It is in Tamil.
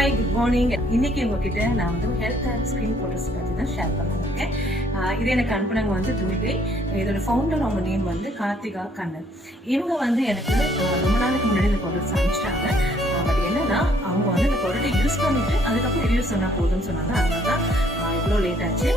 Hi, good morning. இன்னைக்கு உங்ககிட்ட நான் வந்து ஹெல்த் அண்ட் ஸ்கின் ப்ராடக்ட்ஸ் பற்றி தான் ஷேர் பண்ணிருக்கேன். இது எனக்கு அனுப்புனவங்க வந்து துர்கை. இதோட ஃபவுண்டர் அவங்க நேம் வந்து கார்த்திகா கண்ணன். இவங்க வந்து எனக்கு ரொம்ப நாளைக்கு முன்னாடி இந்த ப்ராடக்ட்ஸ் அனுப்பிச்சிட்டாங்க. பட் என்னன்னா அவங்க வந்து இந்த ப்ராடக்ட்டை யூஸ் பண்ணிட்டு அதுக்கப்புறம் ரிவ்யூ சொன்னா போதும்னு சொன்னாங்க. அதனால தான் இவ்வளோ லேட் ஆச்சு.